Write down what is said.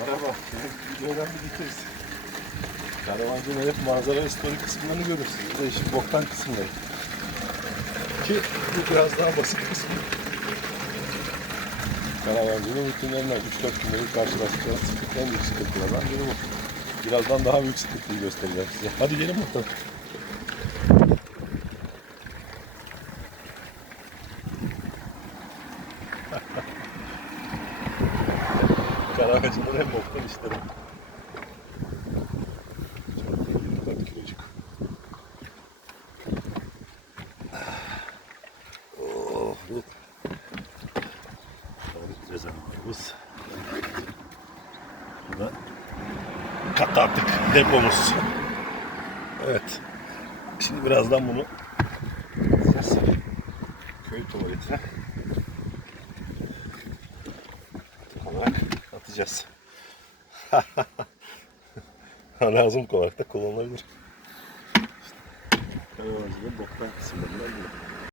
Merhaba. Videodan bir bitiririz. Karavancının hep manzara story kısımlarını görürsün. Bir de işin boktan kısımları. Ki bu biraz daha basit kısmı. Karavancının rutinlerinden 3-4 günde bir karşılaşacağız. En büyük sıkıntılardan biri bu. Birazdan daha büyük sıkıntıyı göstereceğim size. Hadi gelin bakalım. Karavacının en boktan işleri. Çok tehlikeli bak kilocuk. Oh, bu. Balık rezervumuz. Bu da katı artık depomuz. Evet. Şimdi birazdan bunu köy tuvaletine olarak atacağız. Lazım olarak da kullanılabilir. İşte, Karavancının boktan kısımlarından biri.